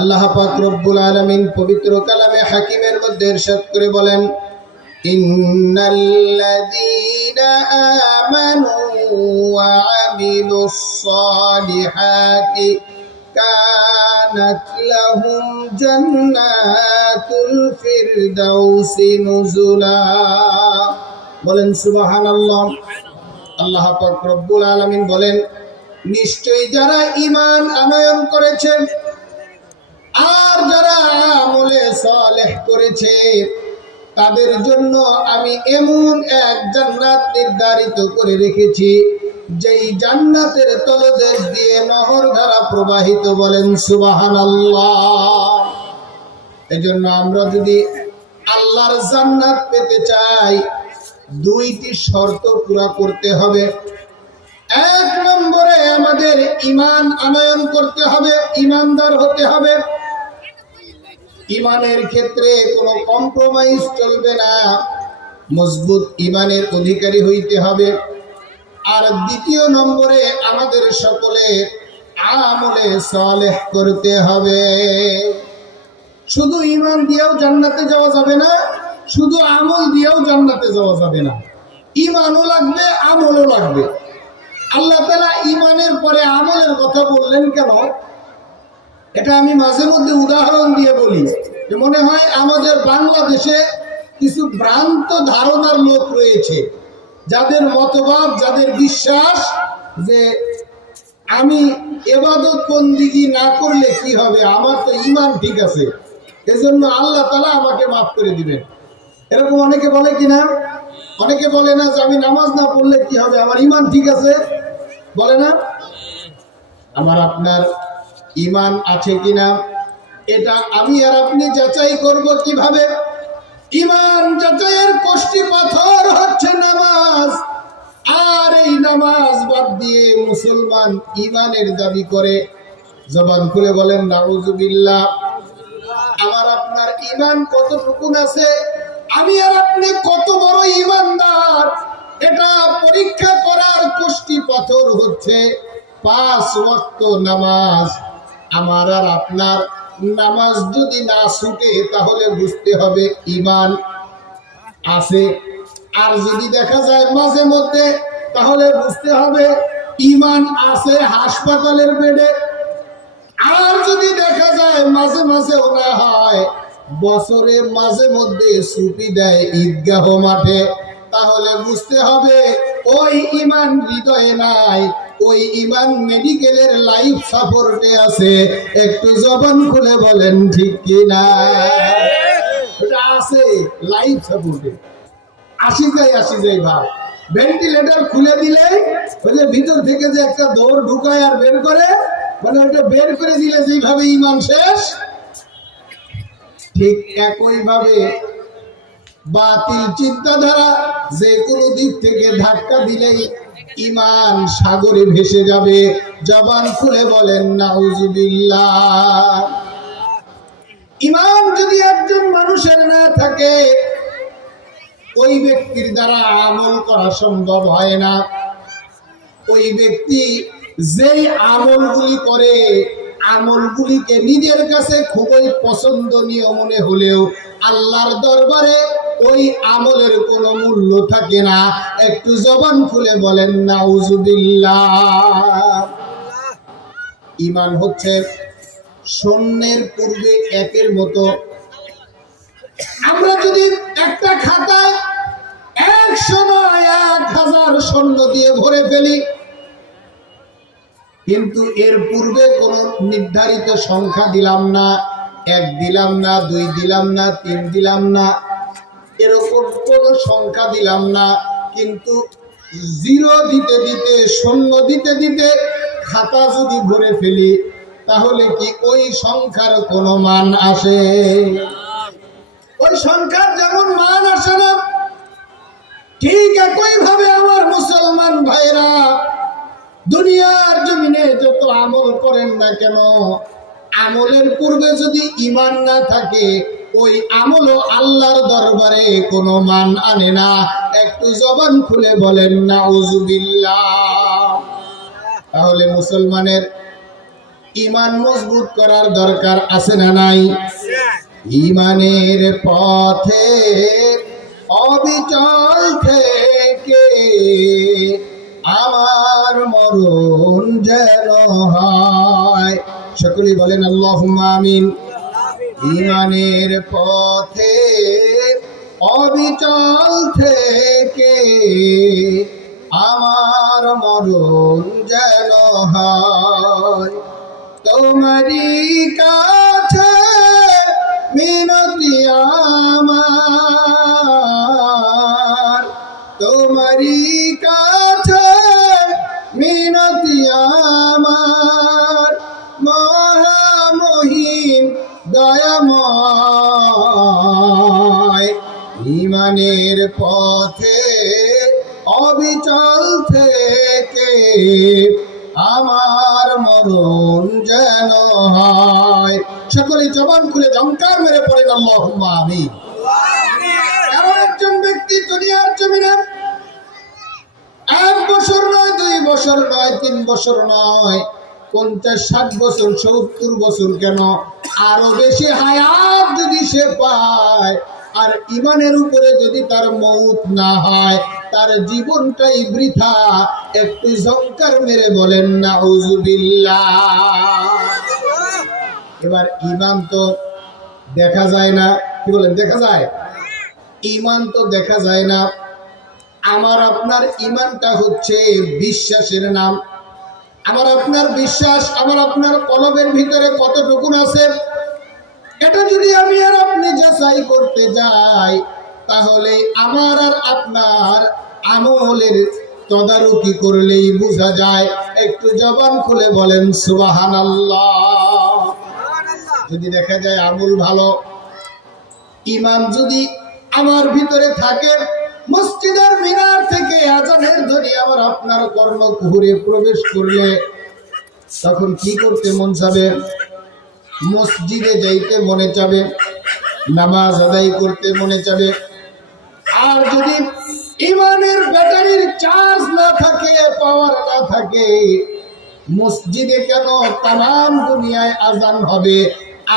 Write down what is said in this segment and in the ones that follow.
আল্লাহ পাক রব্বুল আলামিন পবিত্র কালামে হাকিমের মধ্যে ইরশাদ করে বলেন, ইন্নাল্লাযীনা আমানু ওয়া আমিলুস সালিহাতি কানাত লাহুম জান্নাতুল ফিরদাউসি নুজুলা। বলেন সুবহানাল্লাহ। আল্লাহ পাক রব্বুল আলামিন বলেন, নিশ্চয়ই যারা ঈমান আনয়ন করেছে আর যারা আমলে সালেহ করেছে তাদের জন্য আমি এমন এক জান্নাত নির্ধারিত করে রেখেছি যেই জান্নাতের তলদেশ দিয়ে নহর ধারা প্রবাহিত। বলেন সুবহানাল্লাহ। এজন্য আমরা যদি আল্লাহর জান্নাত পেতে চাই দুইটি শর্ত পুরা করতে হবে। এক নম্বরে আমাদের ঈমান আনয়ন করতে হবে, ঈমানদার হতে হবে। ঈমানের ক্ষেত্রে কোনো কম্প্রোমাইজ চলবে না, মজবুত ঈমানের অধিকারী হইতে হবে। আর দ্বিতীয় নম্বরে আমাদের সকলে আমলে সালেহ করতে হবে। শুধু ঈমান দিয়েও জান্নাতে যাওয়া যাবে না, শুধু আমল দিয়েও জান্নাতে যাওয়া যাবে না। ঈমানও লাগবে, আমলও লাগবে। আল্লাহ তাআলা ঈমানের পরে আমলের কথা বললেন কেন? এটা আমি মাঝে মধ্যে উদাহরণ দিয়ে বলি। মনে হয় আমাদের বাংলাদেশে কিছু ভ্রান্ত ধারণার লোক রয়েছে, যাদের মতবাদ, যাদের বিশ্বাস যে আমি ইবাদত বন্দেগী না করলে কি হবে, আমার তো ঈমান ঠিক আছে, এজন্য আল্লাহ তাআলা আমাকে মাফ করে দিবেন। এরকম অনেকে বলে কিনা? অনেকে বলে না যে আমি নামাজ না পড়লে কি হবে, আমার ঈমান ঠিক আছে, বলে না? আমার আপনার ঈমান আছে কিনা এটা আমি আর আপনি যাচাই করব কিভাবে? ঈমান যাচাইয়ের কষ্টি পাথর হচ্ছে নামাজ। আর এই নামাজ বাদ দিয়ে মুসলমান ঈমানের দাবি করে, জবান খুলে বলেন নাউজুবিল্লাহ। আমার আপনার ঈমান কতটুকু আছে, আমি আর আপনি কত বড় ঈমানদার, এটা পরীক্ষা করার কষ্টি পাথর হচ্ছে 5 ওয়াক্ত নামাজ। আমার আর আপনার নামাজ যদি না ছুটে তাহলে বুঝতে হবে ঈমান আছে। আর যদি দেখা যায় মাঝে মধ্যে, তাহলে বুঝতে হবে ঈমান আছে হাসপাতালের বেডে। আর যদি দেখা যায় মাঝে মাঝেও না হয়, বছরে মাঝে মধ্যে ছুটি দেয় ঈদগাহ মাঠে, তাহলে বুঝতে হবে ওই ঈমান হৃদয়ে নাই, ওই ঈমান মেডিকেলের লাইফ সাপোর্টে আছে। একটু জবান খুলে বলেন ঠিক কি না? এটা আছে লাইফ সাপোর্টে, আসি যাই ভাব। ভেন্টিলেটর খুলে দিলে ওই যে ভিতর থেকে যে একটা দৌড় ঢুকায় আর বের করে, মানে ওটা বের করে দিলে যেভাবে ঈমান শেষ, ঠিক একই ভাবে বাতিল চিন্তাধারা যে কোনো দিক থেকে ধাক্কা দিলেই ঈমান সাগরে ভেসে যাবে। জবান খুলে বলেন নাউজুবিল্লাহ। ঈমান যদি একজন মানুষের না থাকে, ওই ব্যক্তির দ্বারা আমল করা সম্ভব হয় না। ওই ব্যক্তি যেই আমলগুলি করে, আমলগুলিকে নিজের কাছে খুবই পছন্দনীয় মনে হলেও আল্লাহর দরবারে ওই আমলের কোনো মূল্য থাকে না। একটু জবান খুলে বলেন নাউজুবিল্লাহ। ঈমান হচ্ছে শূন্যের পূর্বে একের মতো। আমরা যদি একটা খাতায় 100 নয় 1000 শূন্য দিয়ে ভরে ফেলি, কিন্তু এর পূর্বে কোন নির্ধারিত সংখ্যা দিলাম না, 1 দিলাম না, 2 দিলাম না, 3 দিলাম না, এরকম কোন সংখ্যা দিলাম না, কিন্তু 0 দিতে দিতে, শূন্য দিতে দিতে খাতা যদি ভরে ফেলি, তাহলে কি ওই সংখ্যার কোনো মান আসে? ওই সংখ্যার যেমন মান আসে না, ঠিক একই ভাবে আমার মুসলমান ভাইরা দুনিয়ার জমিনে যত আমল করেন না কেন, আমলের পূর্বে যদি ঈমান না থাকে, ওই আমলও আল্লাহর দরবারে কোনো মান আনে না। একটু জবান খুলে বলেন নাউজুবিল্লাহ। তাহলে মুসলমানের ইমান মজবুত করার দরকার আছে না নাই? ইমানের পথে অবিচল থেকে আমার মরণ যেন হয়। সকলেই বলেন আল্লাহুম্মা আমিন। ইমানের পথে অবিচল থেকে আমার মরণ যেন হয়। তোমারই কাছে মিনতি আমার, তোমারই কাছে মিনতি আমার, মহামহিম দয়াময়। ইমানের পথে অবিচল থেকে আমার মরণ যেন হয়। সকলে জবান খুলে জঙ্কার মেরে পড়েন আল্লাহুম্মা আমিন। এমন একজন ব্যক্তি দুনিয়ার জমিনে 1 বছর নয়, 2 বছর নয়, 3 বছর নয়, 50, 60 বছর, 70 বছর, কেন আরো বেশি হায়াত যদি সে পায়, আর ইমানের উপরে যদি তার মউত না হয়, তার জীবনটাই বৃথা। একটু জঙ্কার মেরে বলেন নাউজুবিল্লাহ। এবার ইমান তো দেখা যায় না, কি বলেন? দেখা যায়? ইমান তো দেখা যায় না। আমার আপনার ইমানটা হচ্ছে বিশ্বাসের নাম। আমার আপনার বিশ্বাস আমার আপনার কলবের ভিতরে কতটুকু আছে, এটা যদি আমি আর আপনি যাচাই করতে যাই, তাহলে আমার আর আপনার আমলের তদারকি করলেই বোঝা যায়। একটু জবান খুলে বলেন সুবহানাল্লাহ। যদি দেখা যায় আমল ভালো, ইমান যদি আমার ভিতরে থাকে, মসজিদের মিনার থেকে আজানের ধ্বনি আমার আপনার কর্ণকুহরে প্রবেশ করলে তখন কি করতে মন চাবে? মসজিদে যাইতে মনে চাবে, নামাজ আদায় করতে মনে চাবে। আর যদি ইমানের ব্যাটারির চার্জ না থাকে, পাওয়ার না থাকে, মসজিদে কেন তামাম দুনিয়ায় আজান হবে,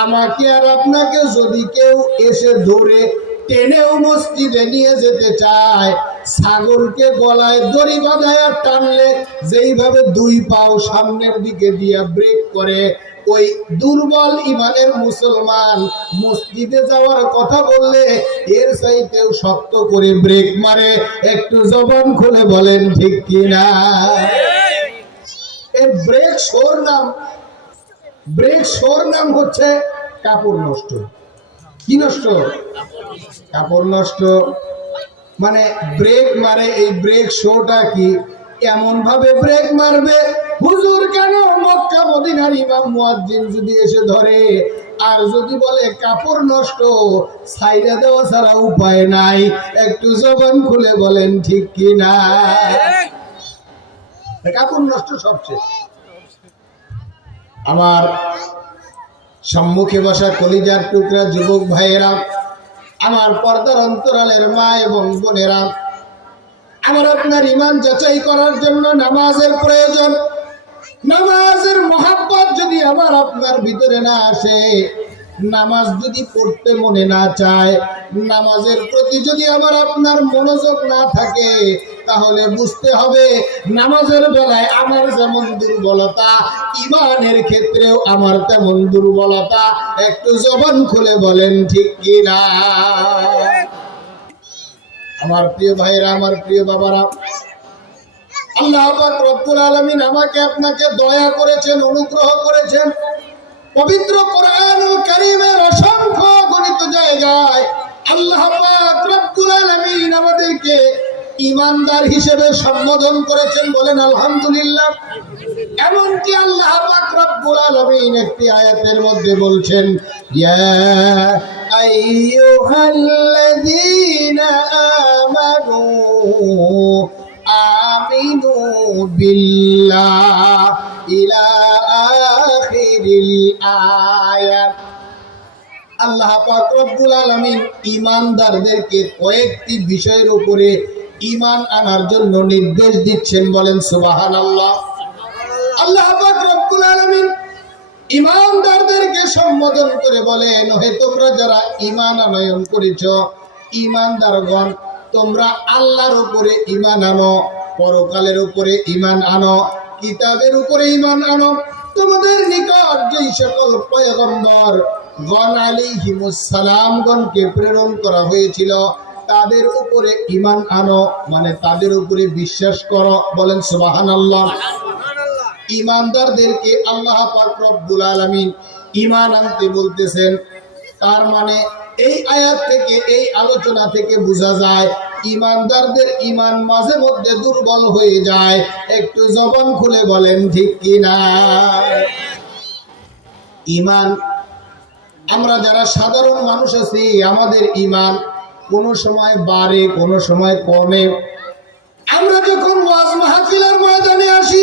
আমাকে আর আপনাকে যদি কেউ এসে ধরে টেনেও মসজিদে নিয়ে যেতে চায়, ছাগলকে গলায় দড়ি বাঁধায়া টানলে যেইভাবে 2 পাও সামনের দিকে দিয়া ব্রেক করে, ওই দুর্বল ইমানের মুসলমান মসজিদে যাওয়ার কথা বললে এর চাইতেও শক্ত করে ব্রেক মারে। একটু জবান খুলে বলেন ঠিক কিনা? এই ব্রেক শোর নাম হচ্ছে কাপড় নষ্ট। কি নষ্ট? কাপড় নষ্ট। মানে ব্রেক মারে, এই ব্রেক শোটা কি? এমন ভাবে ব্রেক মারবে, হুজুর কেন মক্কা মদিনার ইমাম মুয়াজ্জিন যদি এসে ধরে আর যদি বলে কাপড় নষ্ট, ছাইরা দেওয়া ছাড়া উপায় নাই। একটু জবান খুলে বলেন ঠিক কি না? কাপড় নষ্ট সবচেয়ে। আমার সম্মুখে বসা কলিজার টুকরা যুবক ভাইয়েরা, আমার পর্দার অন্তরালের মা এবং বোনেরা, আমার আপনার ইমান যাচাই করার জন্য নামাজের প্রয়োজন। নামাজের মহাব্বত যদি আমার আপনার ভিতরে না আসে, নামাজ যদি পড়তে মনে না চায়, নামাজের প্রতি যদি আমার আপনার মনোযোগ না থাকে, তাহলে বুঝতে হবে নামাজের বেলায় আমার যেমন দুর্বলতা, ইমানের ক্ষেত্রেও আমার তেমন দুর্বলতা। একটু জবান খুলে বলেন ঠিক কিনা? আমার প্রিয় ভাইরা, আমার প্রিয় বাবারা, আল্লাহ পাক রব্বুল আলামিন আমাকে আপনাকে দয়া করেছেন, অনুগ্রহ করেছেন। পবিত্র কোরআনুল কারীমের অসংখ্য গণিত জায়গায় আল্লাহ পাক রব্বুল আলামিন আমাদেরকে ঈমানদার হিসেবে সম্বোধন করেছেন। বলেন আলহামদুলিল্লাহ। এমনকি আল্লাহ পাক রব্বুল আলামিন একটি আয়াতের মধ্যে বলছেন, ইয়া আইয়ুহাল্লাযীনা আমানু আমিনু বিল্লাহ ইলা আখিরিল আয়াত। আল্লাহ পাক রব্বুল আলামিন ঈমানদারদেরকে কয়েকটি বিষয়ের উপরে ঈমান আনার জন্য নির্দেশ দিচ্ছেন। বলেন সুবহানাল্লাহ। আল্লাহ পাক রব্বুল আলামিন ইমানদারদেরকে সম্বোধন করে বলেন, হে তোমরা যারা ঈমান আনয়ন করেছ, ঈমানদারগণ, তোমরা আল্লাহর উপরে ঈমান আনো, পরকালের উপরে ঈমান আনো, কিতাবের উপরে ঈমান আনো। তোমাদের নিকট যেই সকল পয়গম্বর গণ আলাইহিমুস সালাম গণকে প্রেরণ করা হয়েছিল তাদের উপরে ঈমান আনো, মানে তাদের উপরে বিশ্বাস করো। বলেন সুবহানাল্লাহ। ঈমানদারদেরকে আল্লাহ পাক রব্বুল আলামিন ঈমান আনতে বলতেছেন। তার মানে এই আয়াত থেকে, এই আলোচনা থেকে বোঝা যায় ঈমানদারদের ঈমান মাঝে মধ্যে দুর্বল হয়ে যায়। একটু জবান খুলে বলেন ঠিক কি না? ঈমান, আমরা যারা সাধারণ মানুষ আছি, আমাদের ঈমান কোনো সময় বাড়ে, কোনো সময় কমে। আমরা যখন ওয়াজ মাহফিলের ময়দানে আসি,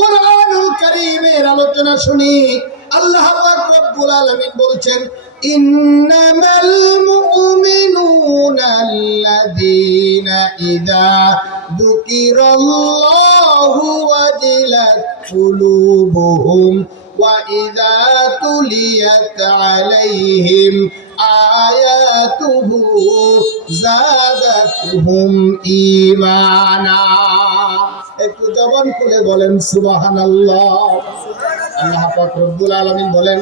কোরআনুল কারীমের আলোচনা শুনি, আল্লাহ পাক রব্বুল আলামিন বলছেন, ইন্নামাল মুমিনুনা আল্লাযীনা ইযা যুকিরাল্লাহু ওয়াজিলাত কুলুবুহুম ওয়া ইযা তুলিয়াত আলাইহিম আয়াতুহু যাদাতুহুম ঈমানা। একটু জবান খুলে বলেন সুবহানাল্লাহ। আল্লাহ পাক রব্বুল আলামিন বলেন,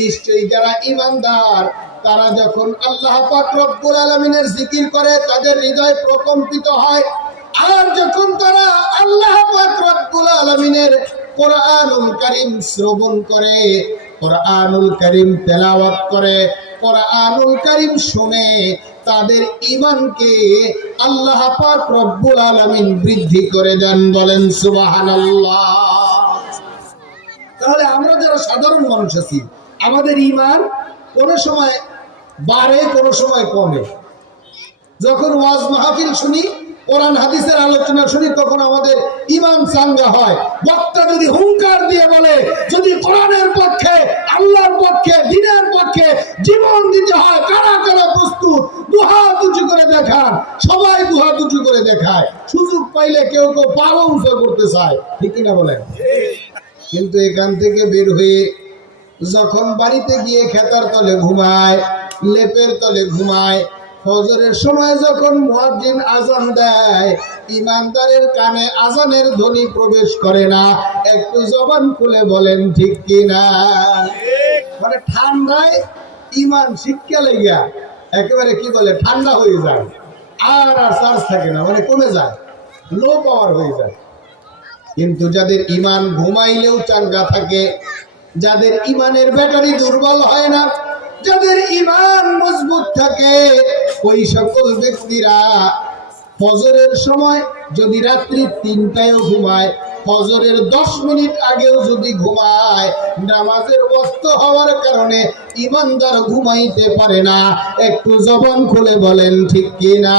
নিশ্চয়ই যারা ঈমানদার তারা যখন আল্লাহ পাক রব্বুল আলামিনের জিকির করে তাদের হৃদয় প্রকম্পিত হয়। আর যখন তারা আল্লাহ পাক রব্বুল আলামিনের কোরআনুল কারীম শ্রবণ করে, কোরআনুল কারীম তেলাওয়াত করে, কোরআনুল কারীম শুনে, তাদের ঈমানকে আল্লাহ পাক রব্বুল আলামিন বৃদ্ধি করে দেন। বলেন সুবহানাল্লাহ। তাহলে আমরা যারা সাধারণ মানুষ আছি, আমাদের ঈমান কোন সময় বাড়ে, কোন সময় কমে। যখন ওয়াজ মাহফিল শুনি, কোরআন হাদিসের আলোচনা শুনি, তখন আমাদের ঈমান চাঙ্গা হয়। বক্তা যদি হুঙ্কার দিয়ে বলে, যদি কোরআনের পক্ষে, আল্লাহর পক্ষে, দ্বীনের পক্ষে জীবন দিতে হয়, কারা কারা প্রস্তুত, দুহাত উঁচু করে দেখান। সবাই দুহাত উঁচু করে দেখায়। সুযোগ পাইলে কেউ কেউ পা উঁচু করতে চায়, ঠিক কিনা বলেন? কিন্তু এখান থেকে বের হয়ে যখন বাড়িতে গিয়ে খেতার তলে ঘুমায়, লেপের তলে ঘুমায়, ফজরের সময় যখন মুয়াজ্জিন আযান দেয়, ঈমানদারের কানে আযানের ধ্বনি প্রবেশ করে না। একটু জবান খুলে বলেন ঠিক কি না? মানে ঠান্ডায় ঈমান শিক্ষা লাগিয়া একেবারে কি বলে ঠান্ডা হয়ে যায়, আর চার্জ থাকে না, মানে কমে যায়, লো পাওয়ার হয়ে যায়। কিন্তু যাদের ঈমান ঘুমাইলেও চাঙ্গা থাকে, যাদের ঈমানের ব্যাটারি দুর্বল হয় না, যাদের ঈমান মজবুত থাকে, ওই সকল ব্যক্তিরা ফজরের সময় যদি রাত্রি ৩টায়ও ঘুমায়, ফজরের 10 মিনিট আগেও যদি ঘুমায়, নামাজের ওয়াক্ত হওয়ার কারণে ঈমানদার ঘুমাইতে পারে না। একটু জবান খুলে বলেন ঠিক কি না?